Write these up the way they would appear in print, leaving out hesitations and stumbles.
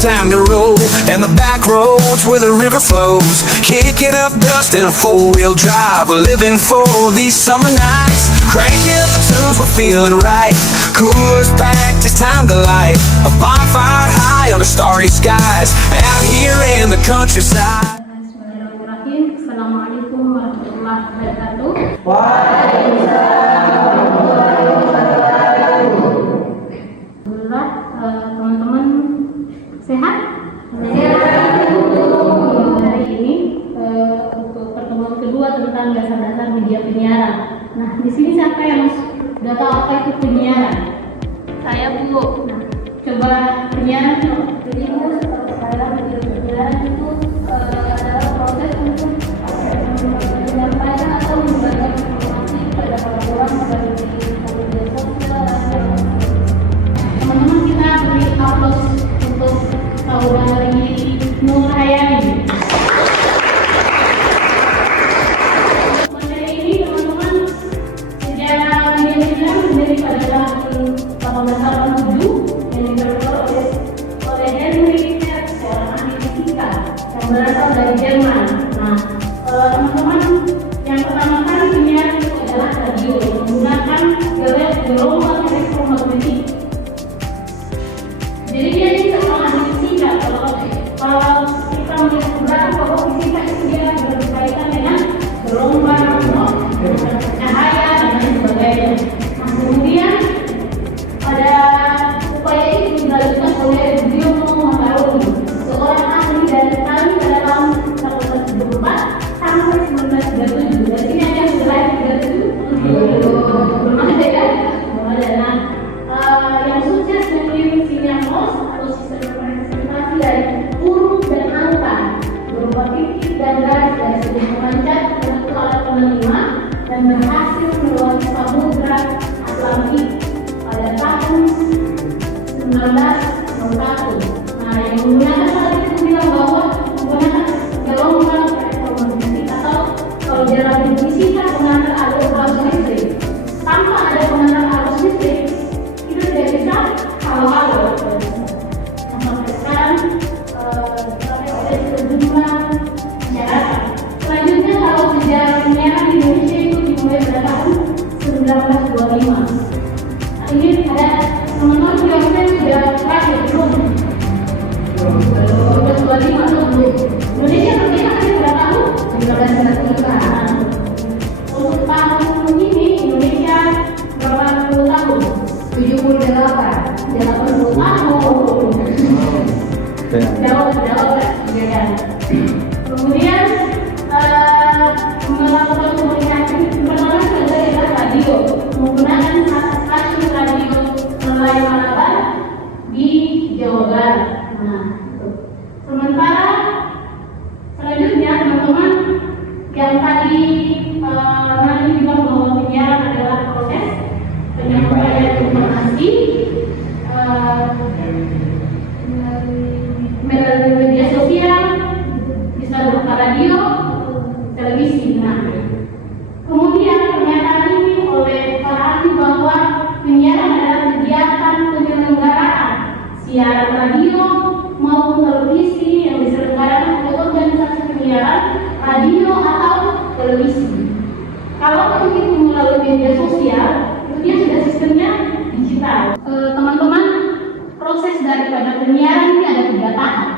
time to roll, and the back roads where the river flows, kicking up dust in a four-wheel drive. We're living for these summer nights, cranking up the tunes, we're feeling right. Coolers packed, it's time to light a bonfire high under starry skies, out here in the countryside. Bismillahirrahmanirrahim. Assalamualaikum warahmatullahi wabarakatuh. Alhamdulillah, teman-teman sehat? Hari ini untuk pertemuan kedua tentang dasar-dasar media penyiaran. Nah, di sini siapa yang sudah tahu apa itu penyiaran? Saya Bu. Nah, coba penyiaran dulu. Jadi Bu, seperti saya media penyiaran itu adalah proses untuk menyampaikan atau membagikan informasi kepada orang melalui media sosial. Teman-teman, kita beri aplaus untuk saudari Nur Hayani. Materi ini teman-teman sejarah media penyiaran berdiri pada tahun 1887 yang diperoleh oleh Henry Hertz, seorang ahli fisika yang berasal dari Jerman. Nah, teman-teman, yang pertama kali penyiaran itu adalah radio menggunakan gelombang elektromagnetik. Jadi dia tidak ahli fisika. Kalau kita melihat berat bahwa fisika itu dia berkaitan dengan gelombang, cahaya dan lain sebagainya. Nah, kemudian pada upaya itu dilanjutkan oleh Guglielmo Marconi, seorang ahli dari Itali pada tahun 1874 sampai 1937. Dari sini ada yang mulai 37, belum ada ya? Belum ada. Nah, yang sukses mengirim sinyal Morse atau sistem representasi dari huruf dan angka berupa titik dan garis dari segi memanjat bentuk alat penerima dan berhasil melewati samudra Atlantik pada tahun 1901. Nah, yang menggunakan hal itu bilang bahwa menggunakan gelombang elektromagnetik atau kalau dalam fisika pengantar arus listrik. Tanpa ada pengantar arus listrik, itu tidak bisa halo-halo. Nah, sampai sekarang dipakai oleh sejumlah masyarakat. Selanjutnya, kalau sejarah penyiaran di Indonesia itu dimulai pada tahun 1925. Nah, ini ada teman-teman jawabnya sudah terakhir belum? 1925 atau belum? Indonesia merdeka kan berapa tahun? 1945. Untuk tahun ini Indonesia berapa puluh tahun? 78. 80 tahun. Jauh ya. Kemudian melakukan komunikasi pertama sekali adalah radio menggunakan stasiun radio Melayu Malabar di Jawa Barat. Nah, sementara selanjutnya teman-teman yang tadi nanti bilang bahwa penyiaran adalah proses penyampaian informasi melalui media sosial, bisa berupa radio, televisi. Nah, kemudian pernyataan ini oleh para ahli bahwa penyiaran adalah kegiatan penyelenggaraan siaran radio maupun televisi yang diselenggarakan oleh organisasi penyiaran radio atau televisi. Kalau itu melalui media sosial, itu dia sudah sistemnya digital. Teman-teman, proses daripada penyiaran ini ada 3 tahap.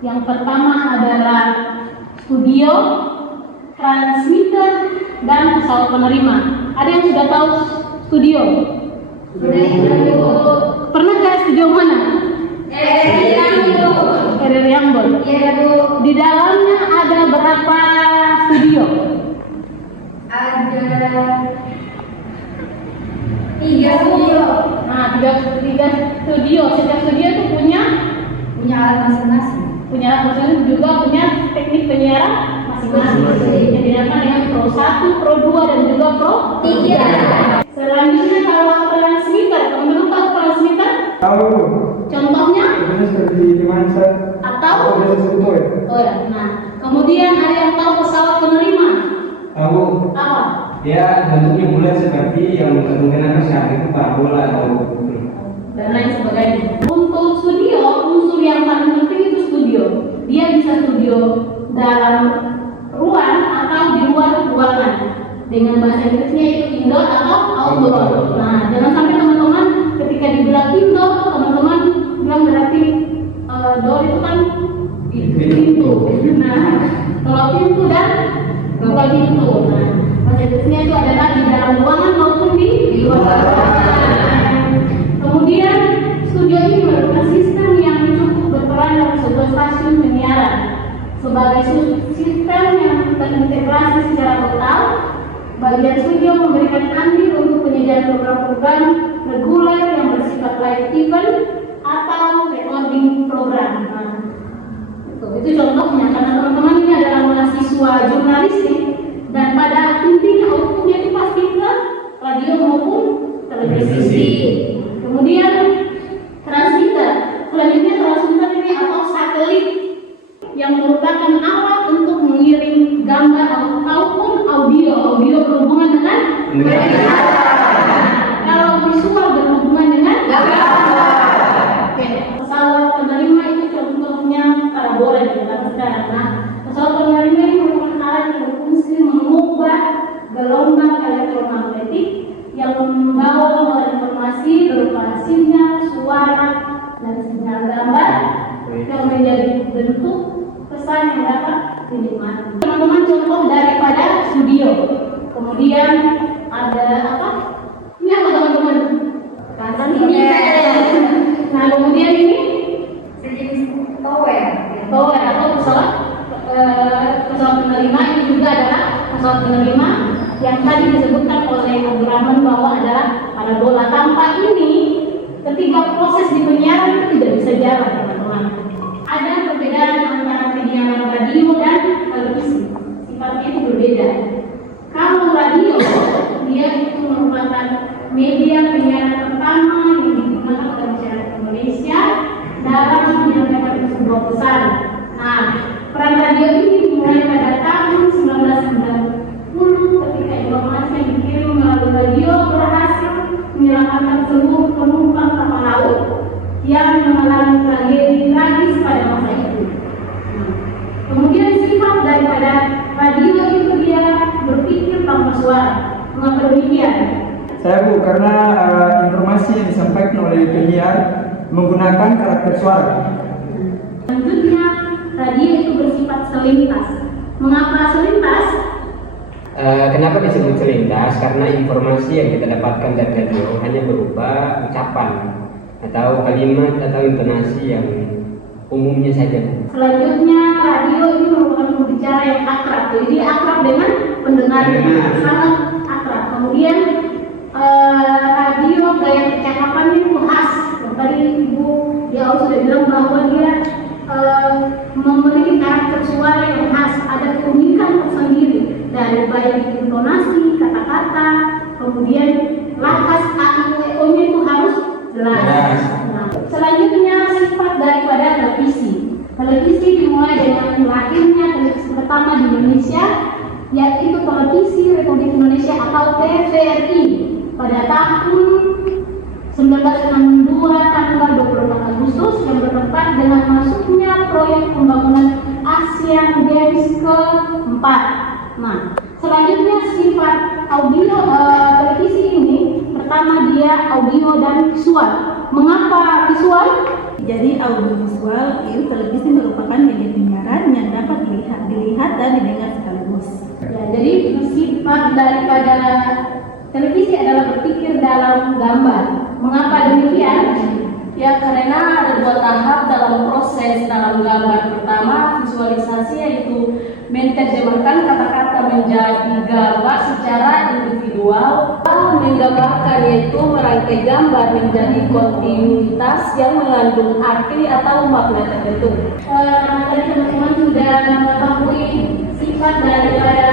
Yang pertama adalah studio, transmitter, dan pesawat penerima. Ada yang sudah tahu studio? Sudah. Pernah ke studio mana? RRI Ambon. Iya, Bu. Di dalamnya ada berapa studio? Ada 3 studio. Nah, 3 studio. Setiap studio itu punya alat masing-masing. Punya alat masing-masing, juga punya teknik penyiaran masing-masing. Yang dinamakan dengan Pro 1, Pro 2, dan juga Pro 3. Selanjutnya kalau transmitter, teman-teman tahu transmitter? Tahu. Contohnya? Seperti mindset. Atau? Oh ya. Nah, kemudian ada yang tahu pesawat penerima? Tahu. Apa? Dia bentuknya bulat seperti yang menggunakan saat itu parabola atau dan lain sebagainya. Untuk studio, unsur yang paling Dia bisa studio dalam ruang atau di luar ruangan. Dengan bahasa Inggrisnya itu indoor atau outdoor. Nah, jangan sampai teman-teman ketika dibilang indoor, teman-teman bilang berarti door itu kan pintu. Nah, kalau pintu dan buka pintu. Nah, bahasa Inggrisnya itu adalah di dalam ruangan maupun di luar ruangan. Kemudian studio ini merupakan sistem yang cukup berperan dalam sebuah stasiun penyiaran sebagai sistem yang terintegrasi secara total. Bagian studio memberikan andil untuk penyediaan program-program reguler yang bersifat live event atau recording program. Nah, itu contohnya, karena teman-teman ini adalah mahasiswa jurnalistik dan pada intinya outputnya itu pasti ke radio maupun televisi. Kemudian transmitter, selanjutnya transmitter ini atau satelit yang merupakan alat untuk mengirim gambar ataupun audio berhubungan dengan kalau visual berhubungan dengan Oke, pesawat penerima itu contohnya parabola di dalam sekarang. Nah, pesawat penerima ini merupakan alat yang berfungsi mengubah gelombang elektromagnetik yang membawa informasi berupa sinyal, suara, dan sinyal gambar yang menjadi bentuk pesan yang dapat dinikmati. Teman-teman, contoh daripada studio. Kemudian ada apa? Ini apa teman-teman? Ini. Nah, kemudian ini Sejenis tower. tower atau pesawat penerima. Ini juga adalah pesawat penerima yang tadi disebutkan oleh Abdurrahman bahwa adalah parabola. Tanpa ini, ketika proses di penyiaran itu tidak bisa jalan, teman-teman. Ada perbedaan antara penyiaran radio dan televisi. Sifatnya itu berbeda. Kalau radio, dia itu merupakan media penyiaran pertama yang digunakan oleh masyarakat Indonesia dalam menyampaikan sebuah pesan. Nah, peran radio ini dimulai pada tahun 1990 ketika informasi yang dikirim melalui radio berhasil menyelamatkan seluruh penumpang kapal laut yang mengalami tragedi tragis pada masa itu. Kemudian sifat daripada radio itu dia berpikir tanpa suara. Mengapa demikian? Saya Bu, karena informasi yang disampaikan oleh penyiar menggunakan karakter suara. Selanjutnya, radio itu bersifat selintas. Mengapa selintas? Kenapa disebut selintas? Karena informasi yang kita dapatkan dari radio hanya berupa ucapan atau kalimat atau intonasi yang umumnya saja. Selanjutnya, radio ini merupakan pembicara yang akrab. Jadi dia akrab dengan pendengarnya, sangat akrab. Kemudian radio gaya percakapannya itu khas. Yang tadi Ibu Diau sudah bilang bahwa dia memiliki karakter suara yang khas, ada keunikan tersendiri dari baik intonasi, kata-kata, kemudian lakas AIO-nya itu harus jelas. Nah, selanjutnya sifat daripada televisi. Televisi dimulai dengan lahirnya televisi pertama di Indonesia, yaitu Televisi Republik Indonesia atau TVRI pada tahun 1962 tanggal 24 Agustus yang bertempat dengan masuknya proyek pembangunan Asian Games ke-4. Nah, selanjutnya sifat audio televisi ini pertama dia audio dan visual. Mengapa visual? Jadi audiovisual itu televisi merupakan media penyiaran yang dapat dilihat dan didengar sekaligus. Ya, jadi sifat daripada televisi adalah berpikir dalam gambar. Mengapa demikian? Ya, karena ada dua tahap dalam proses dalam gambar. Pertama, visualisasi, yaitu menerjemahkan kata-kata menjadi gambar secara individual. Menggambarkan, yaitu merangkai gambar menjadi kontinuitas yang mengandung arti atau makna tertentu. Karena tadi teman-teman sudah mengetahui sifat daripada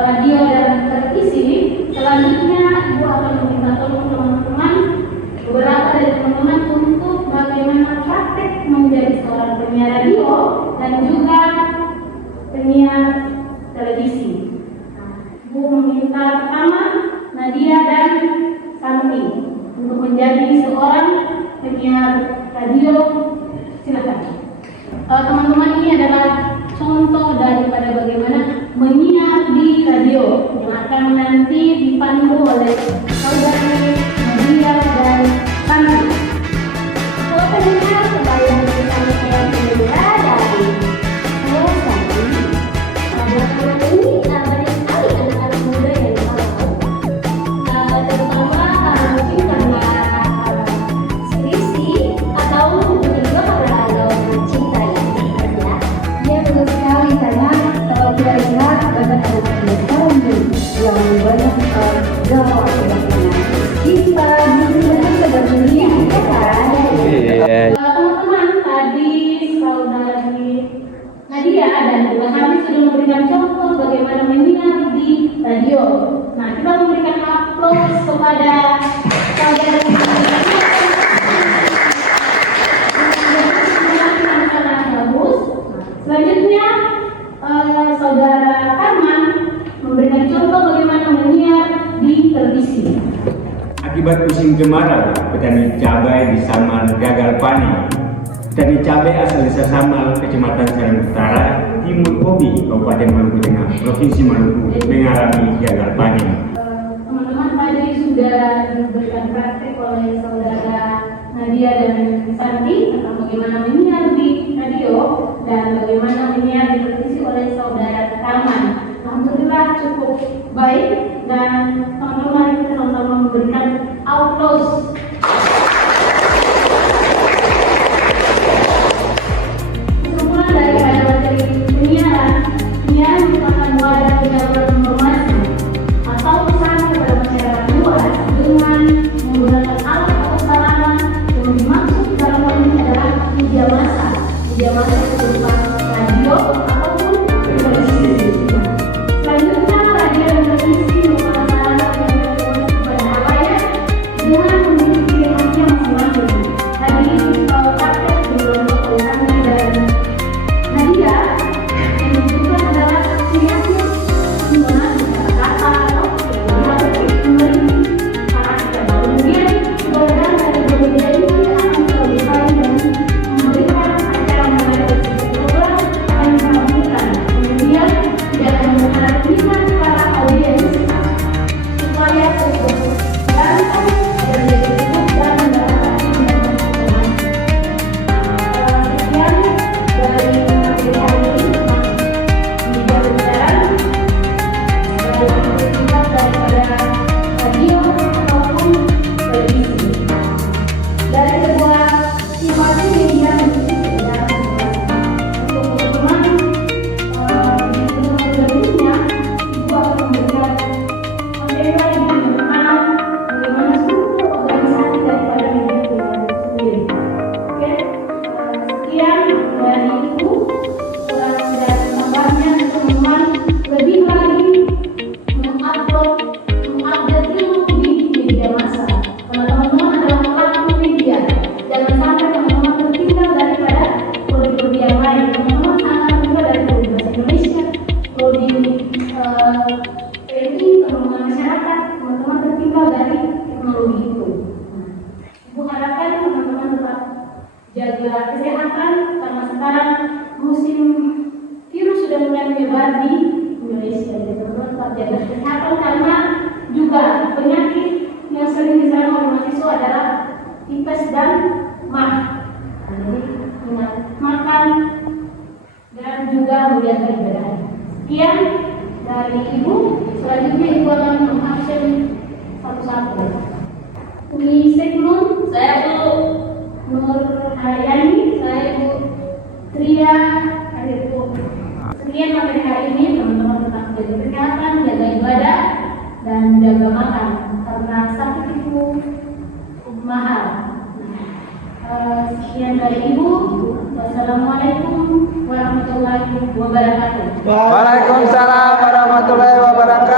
radio dan televisi, selanjutnya Ibu akan meminta tolong teman-teman, beberapa dari teman-teman untuk bagaimana praktek menjadi seorang penyiar radio dan juga penyiar televisi. Nah, Ibu meminta pertama Nadia dan Santi untuk menjadi seorang penyiar radio. Silakan. Teman-teman adalah contoh daripada bagaimana menyiar di radio yang akan nanti dipandu oleh saudari Nadia dan Fandi. Kalau pendengar kembali bersama saya Nadia dari Pulau Sandi. Belakangan ini banyak sekali anak-anak muda yang tahu, terutama mungkin karena skripsi atau mungkin juga karena ada cinta ya. Dia betul sekali karena kalau kita lihat banyak anak muda sekarang nih yang banyak galau belakangan. Kita banyak sebenarnya ya kan. Teman-teman, tadi saudari Nadia dan juga kami sudah memberikan contoh bagaimana menyiar di radio. Nah, kita memberikan aplaus kepada saudari Nadia. Sangat bagus. Selanjutnya, saudara Karman memberikan contoh bagaimana menyiar di televisi. Akibat musim kemarau, petani cabai di Samal gagal panen. Petani cabai asal desa Samal, Kecamatan Serang Utara, Timur Bobi, Kabupaten Maluku Tengah, Provinsi Maluku, mengalami gagal panen. Teman-teman, tadi sudah diberikan praktek oleh saudara Nadia dan Santi tentang bagaimana menyiar di radio dan bagaimana menyiar di televisi oleh saudara Karman. Alhamdulillah cukup baik dan teman-teman kita sama-sama memberikan aplaus. Kesimpulan dari materi penyiaran merupakan wadah penyaluran informasi atau pesan kepada masyarakat luas dengan menggunakan alat atau sarana yang dimaksud dalam hal ini adalah media massa berupa radio ataupun televisi. Selanjutnya, radio dan televisi merupakan sarana yang berfungsi kepada halayak dengan memiliki ciri khasnya masing-masing. Tadi praktek sebelum kami dan Nadia yang dibutuhkan adalah ciri khasnya menggunakan kata-kata atau yang harus memiliki karakter. Kemudian keberadaan dari media ini akan selalu baik dan memberikan acara menarik program yang disampaikan. Kemudian tidak akan mengharap minat para audiens supaya terus dan menjadi cukup dan mendapatkan informasi. Sekian dari materi hari ini tentang media berjalan dan singkat daripada radio ataupun televisi. Dari sebuah simulasi media untuk teman-teman di teman berikutnya itu akan memberikan materi lain bagaimana struktur organisasi daripada media itu sendiri. Oke, sekian dari Ibu. Kurang dan tambahnya teman-teman lebih lagi mengupdate ilmu di media massa. Karena teman-teman adalah pelaku media. Jangan sampai teman-teman tertinggal daripada prodi-prodi yang lain. Teman-teman akan juga dari prodi bahasa Indonesia, prodi PNI, pengembangan masyarakat. Teman-teman tertinggal dari teknologi itu. Ibu harapkan teman-teman tetap jaga kesehatan karena sekarang musim virus sudah mulai menyebar di Indonesia. Jadi teman-teman tetap jaga kesehatan karena juga penyakit yang sering diserang oleh mahasiswa adalah tipes dan MAH. Jadi ingat makan dan juga menjaga ibadah. Sekian dari Ibu. Selanjutnya Ibu akan mengabsen satu-satu. Umi Sekmun, Saya Bu Nur Hayani, saya Bu Tria Arifu. Sekian materi hari ini, teman-teman tetap jaga kesehatan, jaga ibadah, dan jaga makan karena sakit itu mahal. Sekian dari Ibu. Wassalamualaikum warahmatullahi wabarakatuh. Waalaikumsalam warahmatullahi wabarakatuh.